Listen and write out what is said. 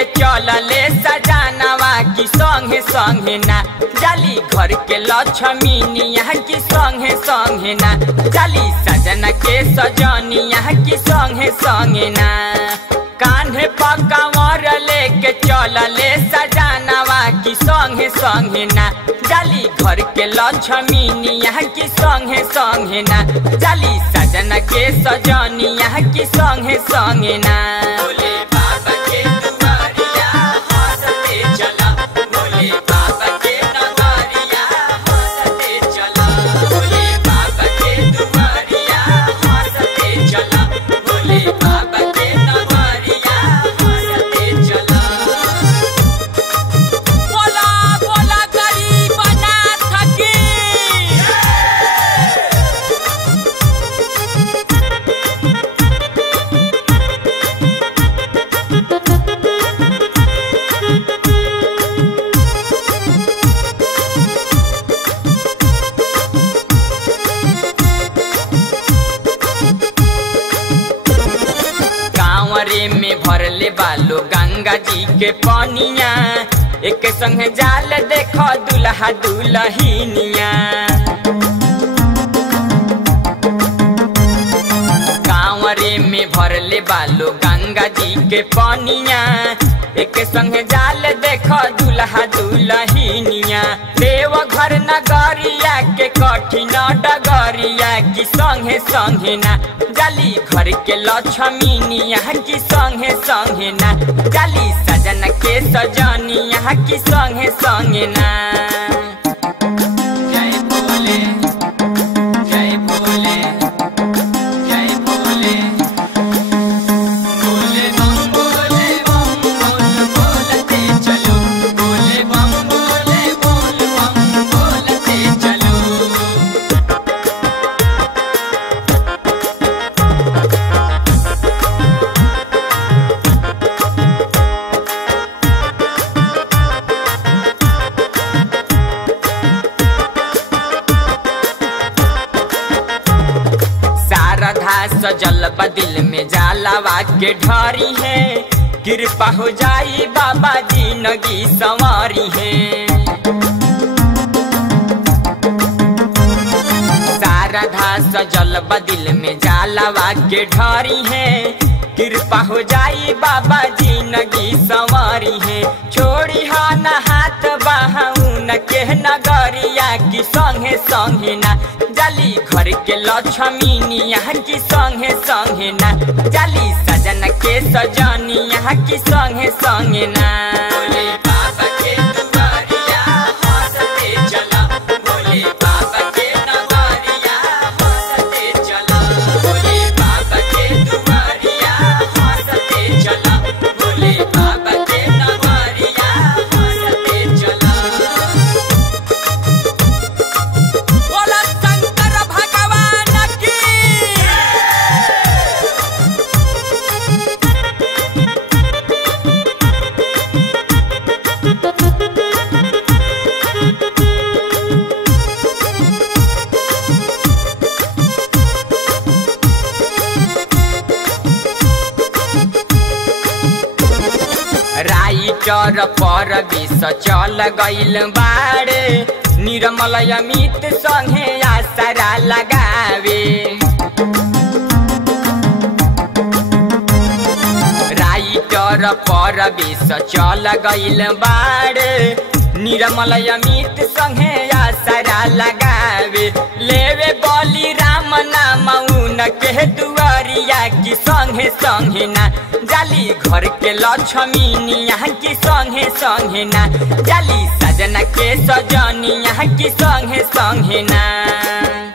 लेके चलले सजानवा की संगे संगे ना जाली घर के लक्ष्मीनिया की संगे संगे ना जाली सजना के सजनिया की संगे संगे ना कान्हे पकावर लेके चलले सजानवा की संगे संगे ना जाली घर के लक्ष्मीनिया की संगे संगे ना जाली सजना के सजनिया की संगे संगे ना बोले बाबा के दुआरिया हंसते चला बोले बाबा के नगरिया हंसते चला बोले बाबा के दुआरिया हंसते चला बोले बाबा के नगरिया हंसते चला। बोला बोला गरीबनाथ की कांवरे में भरले बालो गंगा जी के पानिया एक संग जाल देखो दुल्हा दुल्हनिया कांवरे में भरले बालो गंगा जी के पानिया एक संग जाल देखो दुल्हा दुल्हनिया देवघर नगरिया के कठिन डगरिया की संगे संगे ना जाली घर के लक्ष्मीनिया की संगे संगे ना जाली सजन के सजनिया की संगे संगे ना जय भोले जय भोले जय भोले बोले बम बोल बोलते चलो बोले बम बोल बम बोलते चलो। शारदा सजल दिल में जालावा के ढारी है कृपा हो जाई बाबा जिंदगी संवारी है शारदा सजल दिल में जालावा के ढारी है कृपा हो जाई बाबा जिंदगी संवारी है छोड़ी हा न हाथ बाहुन के नगरिया की संगे संगे ना जाली घर के लक्ष्मीनिया की संगे संगे ना जाली सजन के सजनिया की संगे संगे ना बोले बाबा के दुआरिया हंसते चला बोले बाबा के नगरिया हंसते चला बोले बाबा के दुआरिया हंसते चला बोले बाबा के नगरिया हंसते चला। बोला शंकर भगवान की राइटर पर विष चल गइल बाड़े निर्मल अमित संगे आसरा लगावे राइटर पर विष चल गइल बाड़े निर्मल अमित संगे आसरा लगावे लेवे बलि राम नाम उन के दुआरिया की संगे संगे ना जाली घर के लक्ष्मीनिया की संगे संगे ना जाली सजना के सजनिया की संगे संगे ना।